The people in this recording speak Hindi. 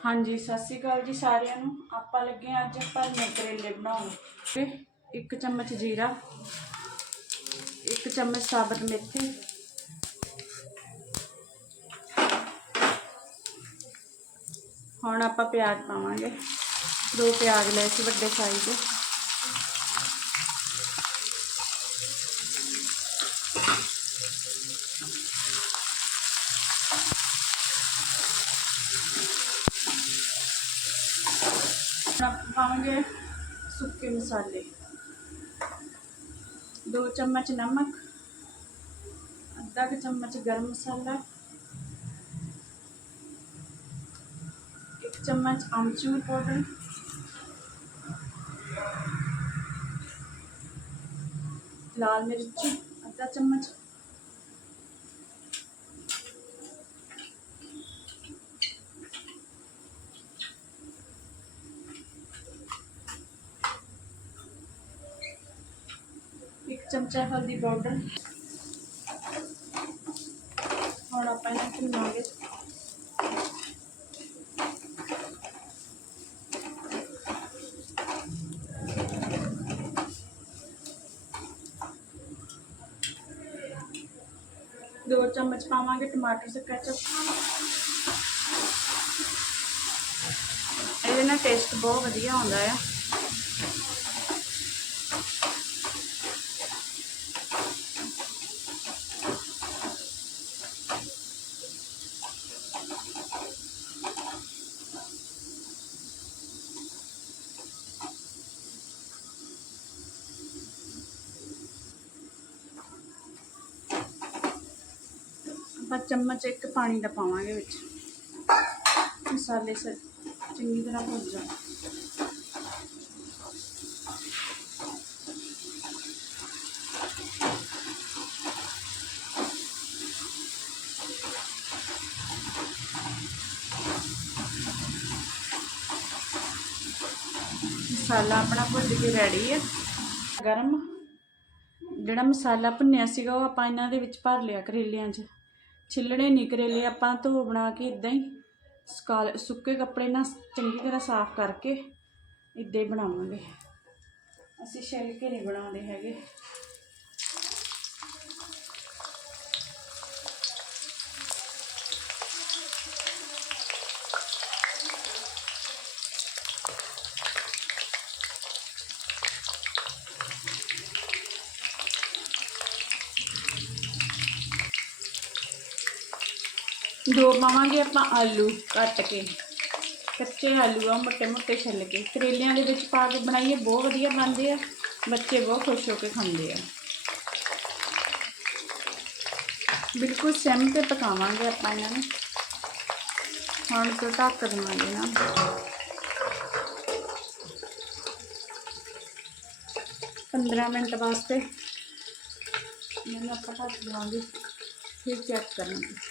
ਹਾਂਜੀ ਸਤਿ ਸ਼੍ਰੀ ਅਕਾਲ ਜੀ ਸਾਰਿਆਂ ਨੂੰ ਆਪਾਂ ਲੱਗੇ ਹਾਂ ਅੱਜ ਭਰਵੇਂ ਕਰੇਲੇ ਬਣਾਉਣ ਤੇ ਇੱਕ ਚਮਚ ਜੀਰਾ ਇੱਕ ਚਮਚ ਸਾਬਤ ਮੇਥੀ ਹੁਣ ਆਪਾਂ ਪਿਆਜ਼ ਪਾਵਾਂਗੇ ਦੋ ਪਿਆਜ਼ ਲਏ ਸੀ ਵੱਡੇ ਸਾਈਜ਼ ਦੇ अब खाएँगे सूखे मसाले। दो चम्मच नमक, आधा का चम्मच गरम मसाला, एक चम्मच आमचूर पाउडर, लाल मिर्च, आधा चम्मच चमचा हल्दी पाउडर। दो चम्मच पावे टमाटर से कैचअप ये ना टेस्ट बहुत वाइया आंदा है। ਆਪਾਂ ਚਮਚ ਇੱਕ ਪਾਣੀ ਦਾ ਪਾਵਾਂਗੇ ਵਿੱਚ ਮਸਾਲੇ ਸ ਚੰਗੀ ਤਰ੍ਹਾਂ ਭੁੱਜ ਜਾਣ ਮਸਾਲਾ ਆਪਣਾ ਭੁੱਜ ਕੇ ਰੈਡੀ ਹੈ ਗਰਮ ਜਿਹੜਾ ਮਸਾਲਾ ਭੁੰਨਿਆ ਸੀਗਾ ਉਹ ਆਪਾਂ ਇਹਨਾਂ ਦੇ ਵਿੱਚ ਭਰ ਲਿਆ ਕਰੇਲਿਆਂ 'ਚ ਛਿੱਲਣੇ ਨਹੀਂ ਕਰੇਲੇ ਆਪਾਂ ਧੋ ਬਣਾ ਕੇ ਇਦਾਂ ਹੀ ਸਕਾਲ ਸੁੱਕੇ ਕੱਪੜੇ ਨਾਲ ਚੰਗੀ ਤਰ੍ਹਾਂ ਸਾਫ਼ ਕਰਕੇ ਇਦਾਂ ਹੀ ਬਣਾਵਾਂਗੇ। ਅਸੀਂ ਛਿੱਲ ਕੇ ਨਹੀਂ ਬਣਾਉਂਦੇ ਹੈਗੇ। ਦੋ ਪਾਵਾਂਗੇ ਆਪਾਂ ਆਲੂ ਕੱਟ ਕੇ ਕੱਚੇ ਆਲੂ ਆ ਮੋਟੇ ਮੋਟੇ ਛਿੱਲ ਕੇ ਕਰੇਲਿਆਂ ਦੇ ਵਿੱਚ ਪਾ ਕੇ ਬਣਾਈਏ ਬਹੁਤ ਵਧੀਆ ਬਣਦੇ ਆ ਬੱਚੇ ਬਹੁਤ ਖੁਸ਼ ਹੋ ਕੇ ਖਾਂਦੇ ਆ ਬਿਲਕੁਲ ਸਿਮ ਤੇ ਪਕਾਵਾਂਗੇ ਆਪਾਂ ਇਹਨਾਂ ਨੂੰ ਹੁਣ ਤੋਂ ਢੱਕ ਦੇਵਾਂਗੇ ਨਾ ਪੰਦਰਾਂ ਮਿੰਟ ਵਾਸਤੇ ਇਹਨਾਂ ਨੂੰ ਆਪਾਂ ਢੱਕ ਦੇਵਾਂਗੇ ਫਿਰ ਚੈੱਕ ਕਰਾਂਗੇ